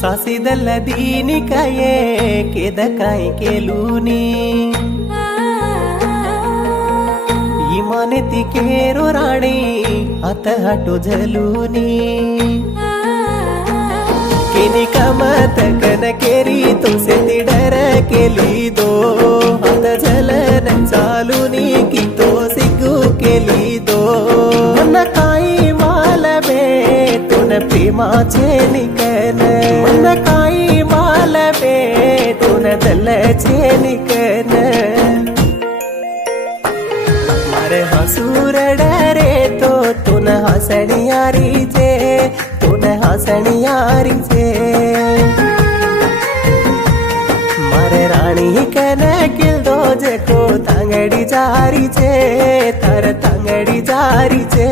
ಸಾಸಿದಲ್ಲ ದೀನಿಕಾಯೇ ಕೆದಕಾಯಿ ಕೇಲೂನಿ इमानती केरो राणी आता हटो झलूनी केनी कमत कन केरी तुमसे तिडर केली दो आता झलन चालूनी की तो सिग्गू केली दो मन काही मालबे तुन प्रेमाचे निकन मन काही मालबे तुन दलचे निकन हसूर डरे तो तुन हसणियारी जे तुन हसणियारी जे मारे राणी कन किल दो जे को तांगड़ी जारी जे तर तांगड़ी जारी जे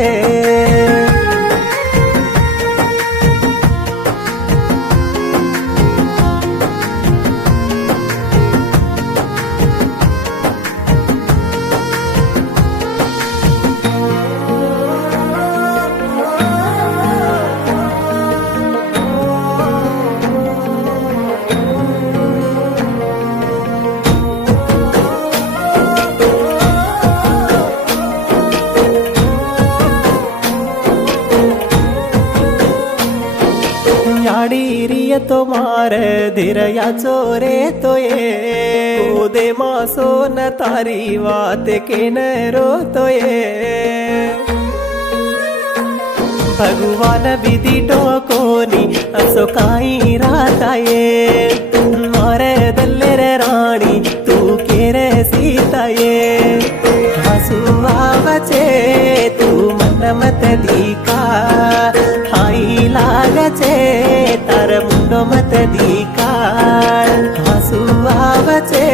तो मार धीरया चोरे तो ये दे मासो न तारी वात के न रो तो ये भगवान विधि टोकोनी असो काई राता ये मारे दल्लेरे राणी तू केरे सीता ये हसुआ बचे तू मन मत दीका हाई लागचे तार मुंडो मत दीकार हसुआ बचे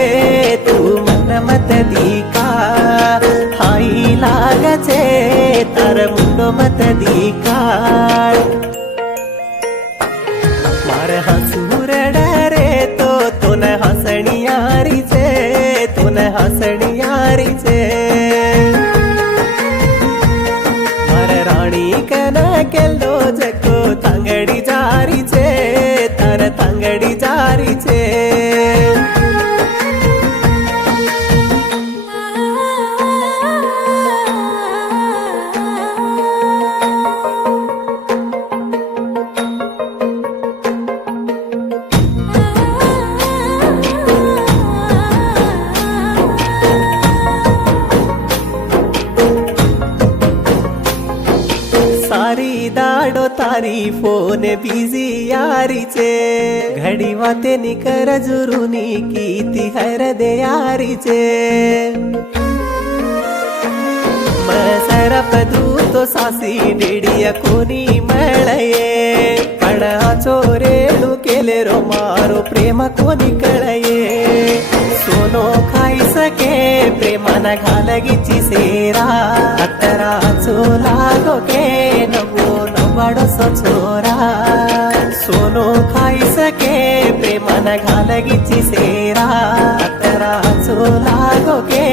तू मन मत दीकार हाई लागचे तार मुंडो मत दीकार मार हसूर डरे तो तुन हसणियारी जे तुन हसणियारी जे मार राणी कन केलो जको तांगड़ी जारी जे तर तांगड़ी जारी जे सारी दाडो तारी फोन बिजी यारीचे घडी वाते निकर जुरुनी कीती हर दे यारीचे सरप दू तो सासी डेडिया कोणी मळये पण चोरेणू केले रो मारो प्रेम कोणी कळये सोनो खाई सके प्रेमान घालगीची सेरा अतरा चोला गोके नवो नवाडो सो छोरा सोनो खाई सके प्रेमान घालगीची सेरा अतरा चोला गोके